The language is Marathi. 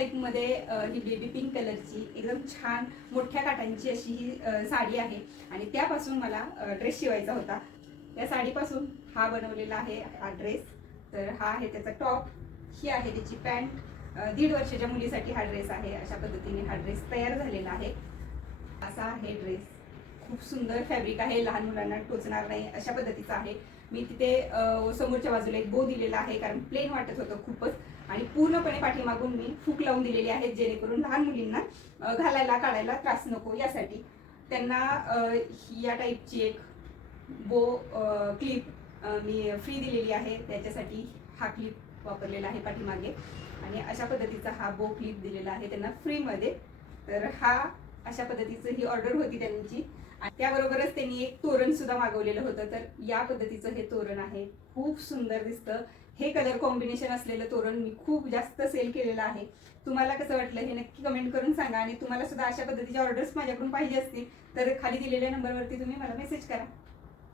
टाईपमध्ये ही बेबी पिंक कलरची एकदम छान मोठ्या काठांची अशी ही साडी आहे आणि त्यापासून मला ड्रेस शिवायचा होता. त्या साडीपासून हा बनवलेला आहे हा ड्रेस. तर हा आहे त्याचा टॉप, ही आहे त्याची पॅन्ट. 1.5 वर्षाच्या मुलीसाठी हा ड्रेस आहे. अशा पद्धतीने हा ड्रेस तयार झालेला आहे. असा आहे ड्रेस. खूप सुंदर फॅब्रिक आहे, लहान मुलांना टोचणार नाही अशा पद्धतीचा आहे. मी तिथे समोरच्या बाजूला एक बो दिलेला आहे कारण प्लेन वाटत होतं खूपच, आणि पूर्णपणे पाठीमागून मी फूक लावून दिलेली आहे जेणेकरून लहान मुलींना घालायला काढायला त्रास नको यासाठी. त्यांना या टाईपची एक बो क्लिप मी फ्री दिलेली आहे. त्याच्यासाठी हा क्लिप वापरलेला आहे पाठीमागे, आणि अशा पद्धतीचा हा बो क्लिप दिलेला आहे त्यांना फ्रीमध्ये. तर हा अशा पद्धतीचं ही ऑर्डर होती त्यांची. त्याबरोबरच त्यांनी एक तोरण सुद्धा मागवलेलं होतं. तर या पद्धतीचं हे तोरण आहे, खूप सुंदर दिसतं. हे कलर कॉम्बिनेशन असलेलं तोरण मी खूप जास्त सेल केलेलं आहे. तुम्हाला कसं वाटलं हे नक्की कमेंट करून सांगा, आणि तुम्हाला सुद्धा अशा पद्धतीच्या ऑर्डर्स माझ्याकडून पाहिजे असतील तर खाली दिलेल्या नंबरवरती तुम्ही मला मेसेज करा.